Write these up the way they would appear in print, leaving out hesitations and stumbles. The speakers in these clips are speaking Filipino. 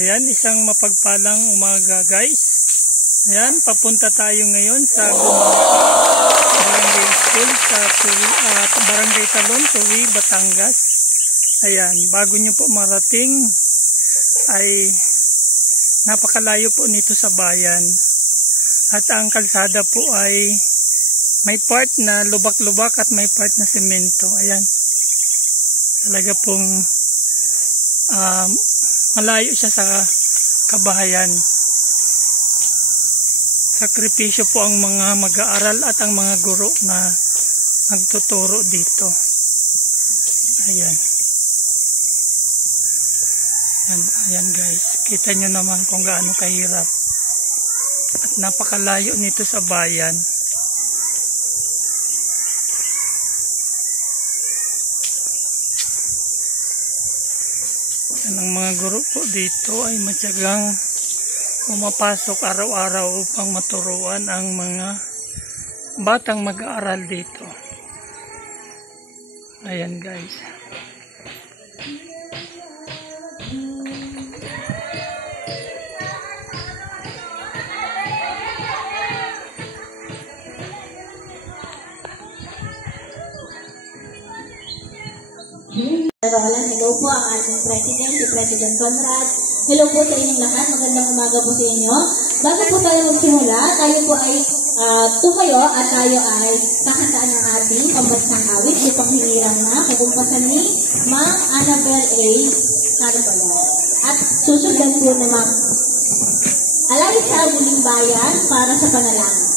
Ayan, isang mapagpalang umaga guys. Ayan, papunta tayo ngayon sa Barangay School sa Barangay Talon, Tuwi, Batangas. Ayan, bago nyo po marating ay napakalayo po nito sa bayan. At ang kalsada po ay may part na lubak-lubak at may part na semento. Ayan, talaga pong malayo siya sa kabahayan. Sakripisyo po ang mga mag-aaral at ang mga guro na nagtuturo dito. Ayan. Ayan guys, kita nyo naman kung gaano kahirap at napakalayo nito sa bayan. Ang mga guro po dito ay matyagang pumapasok araw-araw upang maturuan ang mga batang mag-aaral dito. Ayan guys. Hello po ang ating President, si President Conrad. Hello po sa inyong lahat. Magandang umaga po sa inyo. Bago po tayo magsimula, tayo po ay tumayo at tayo ay kakantaan ng ating pambansang awit. Upang hinirang na kukumpasan ni Ma'am Annabel A. Caraballo. At susundan po na Ma'am Alaysa Muling Bayan para sa panalangin.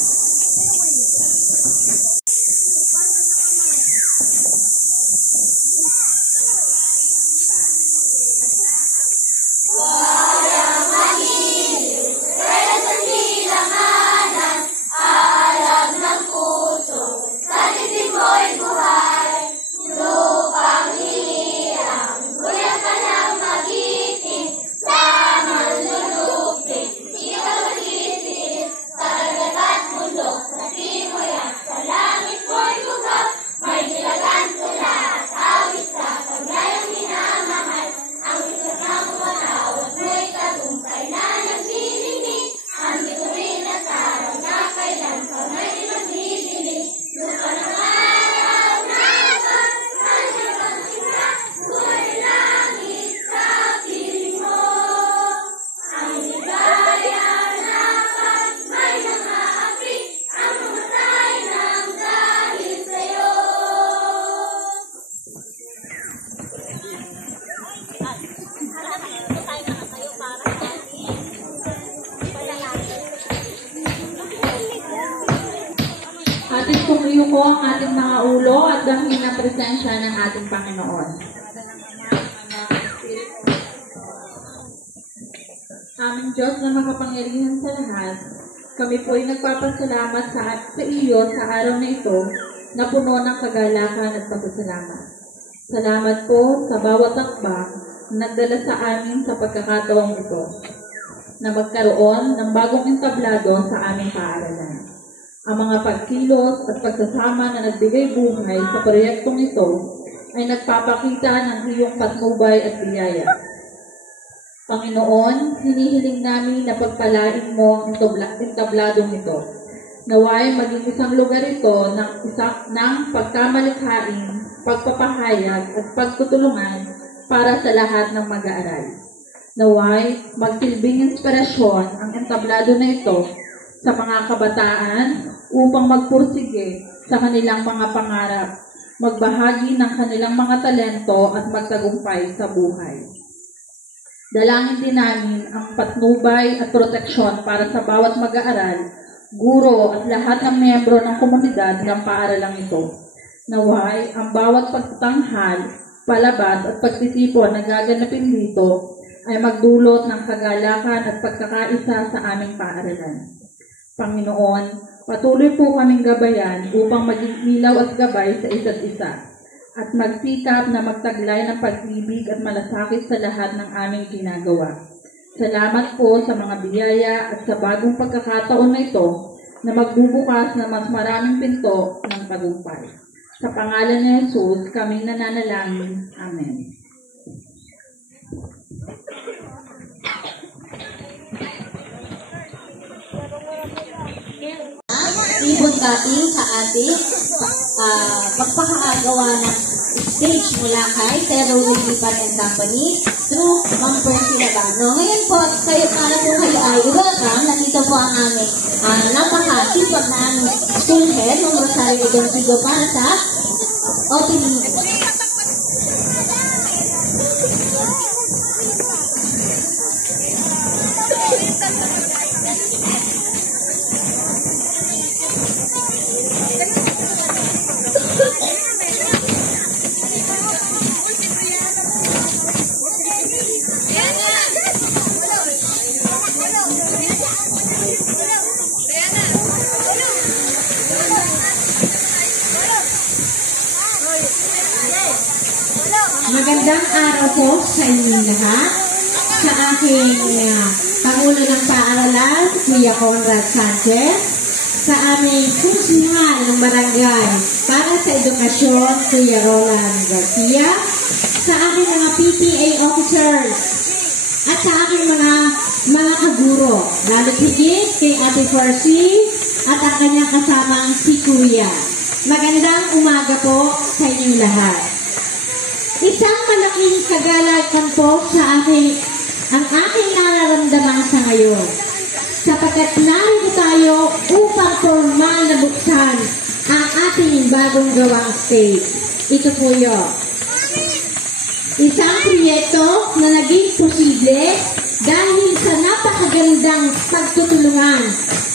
Ating pumiyo ko ang ating mga ulo at dahil na presensya ng ating Panginoon. Aming Diyos na makapangyarihan sa lahat, kami po ay nagpapasalamat sa iyo sa araw na ito na puno ng kagalakan at pasasalamat. Salamat po sa bawat akbang na nagdala sa amin sa pagkakataong ito na magkaroon ng bagong entablado sa aming paaralan. Ang mga pagkilos at pagsasama na nagbigay buhay sa proyektong ito ay nagpapakita ng iyong patnubay at biyaya. Panginoon, hinihiling namin na pagpalain mo ang entabladong ito. Naway maging isang lugar ito ng pagkamalikhain, pagpapahayag at pagtutulungan para sa lahat ng mag-aaral. Naway magsilbing inspirasyon ang entablado na ito sa mga kabataan upang magpursige sa kanilang mga pangarap, magbahagi ng kanilang mga talento at magtagumpay sa buhay. Dalangin din namin ang patnubay at proteksyon para sa bawat mag-aaral, guro at lahat ng miyembro ng komunidad ng paaralang ito. Naway ang bawat pagtatanghal, palabas at pagtitipon na gaganapin dito ay magdulot ng kagalakan at pagkakaisa sa aming paaralan. Panginoon, patuloy po kaming gabayan upang maging ilaw at gabay sa isa't isa at magsikap na magtaglay ng pag-ibig at malasakit sa lahat ng aming ginagawa. Salamat po sa mga biyaya at sa bagong pagkakataon na ito na magbubukas ng mas maraming pinto ng tagumpay. Sa pangalan ni Jesus, kami nananalangin. Amen. ribbon cutting sa ating pagpapagawa ng stage mula kay Sir Ruel Lipat and Company through Ma'am Percy Labano. Ngayon po, para po kayo ay welcome. Nandito po ang aming napaka-sipag na aming school head, Ma'am Rosario Gontigo, para sa opening. Magandang araw po sa inyo lahat. Sa aking Pangulo ng Paaralan, Kuya Conrad Sanchez. Sa aming kunsihan ng barangay para sa edukasyon, Kuya Roland Garcia. Sa aking mga PTA officers. At sa aking mga kaguro. Lalo higit kay Ate Percy at ang kanyang kasamang si Kuya. Magandang umaga po sa inyong lahat. Isang malaking kagalakan po sa ang aking nararamdaman sa ngayon. Sapagkat narito tayo upang formal na buksan ang ating bagong gawang state. Ito po yun. Isang proyekto na naging posible dahil sa napakagandang pagtutulungan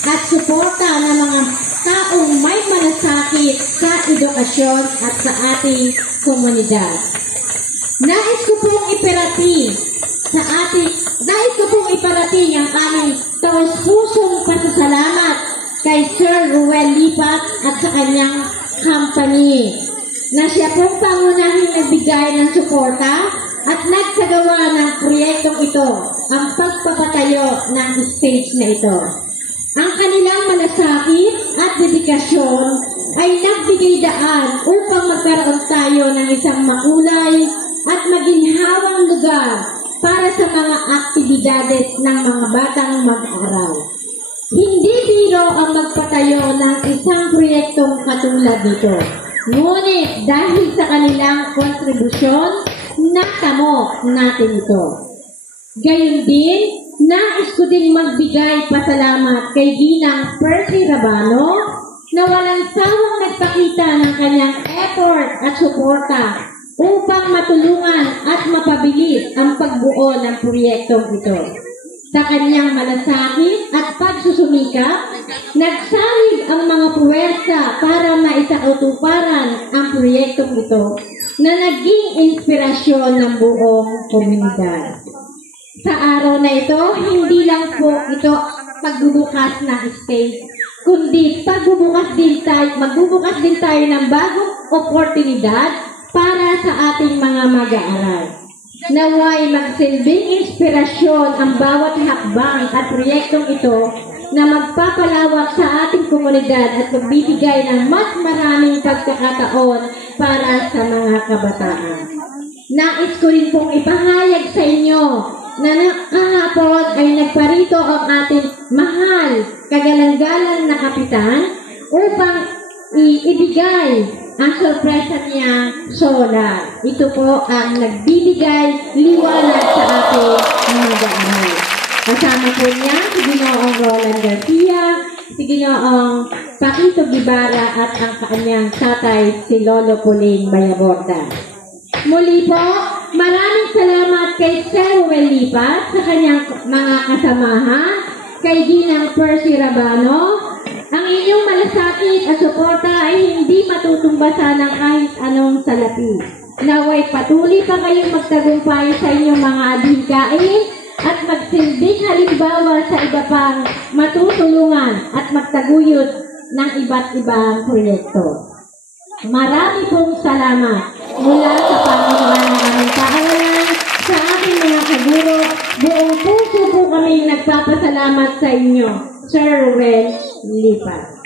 at suporta ng mga taong may malasakit sa edukasyon at sa ating komunidad. Nais ko pong iparating ang aming taus-pusong pasasalamat kay Sir Ruel Lipat at sa kanyang company na siya pong pangunahing nagbigay ng suporta at nagsagawa ng proyektong ito, ang pagpapatayo ng stage na ito. Ang kanilang malasakit at dedikasyon ay nagbigay daan upang magkaroon tayo ng isang makulay at maginhawang lugar para sa mga aktibidades ng mga batang mag-aaral. Hindi biro ang magpatayo ng isang proyektong katulad nito. Ngunit dahil sa kanilang kontribusyon, natamo natin ito. Gayon din, nais ko din magbigay pasalamat kay Ginang Percy Labano na walang sawang nagpakita ng kanyang effort at suporta upang matulungan at mapabilis ang pagbuo ng proyektong ito. Sa kanyang malasakit at pagsusumikap, nagsalig ang mga puwersa para maisakatuparan ang proyektong ito na naging inspirasyon ng buong komunidad. Sa araw na ito, hindi lang po ito pagbubukas ng stage, kundi magbubukas din tayo ng bagong oportunidad para sa ating mga mag-aaral. Naway magsilbing inspirasyon ang bawat hakbang at proyektong ito na magpapalawak sa ating komunidad at magbibigay ng mas maraming pagkakataon para sa mga kabataan. Nais ko rin pong ipahayag sa inyo na kahapon ay nagparito ang ating mahal, kagalang-galang na kapitan upang ibigay ang sorpresa niya solar. Ito po ang nagbibigay liwanag sa ating mga daanan. Kasama po niya si Ginoong Roland Garcia, si Ginoong Paquito Guevara at ang kanyang tatay si Lolo Pauline Bayaborda. Muli po, maraming salamat kay Sir Ruel Lipat sa kanyang mga kasamahan, kay Ginang Percy Labano. Ang inyong malasakit at suporta ay hindi matutumbasan ng kahit anong salapi. Naway patuloy pa kayong magtagumpay sa inyong mga adhikain at magsilbing halimbawa sa iba pang matutulungan at magtaguyod ng iba't ibang proyekto. Marami pong salamat mula sa Panginoon ng aming paaralan, sa aking mga kaguro. Buong puso po kami nagpapasalamat sa inyo, Sir Ruel Lipat.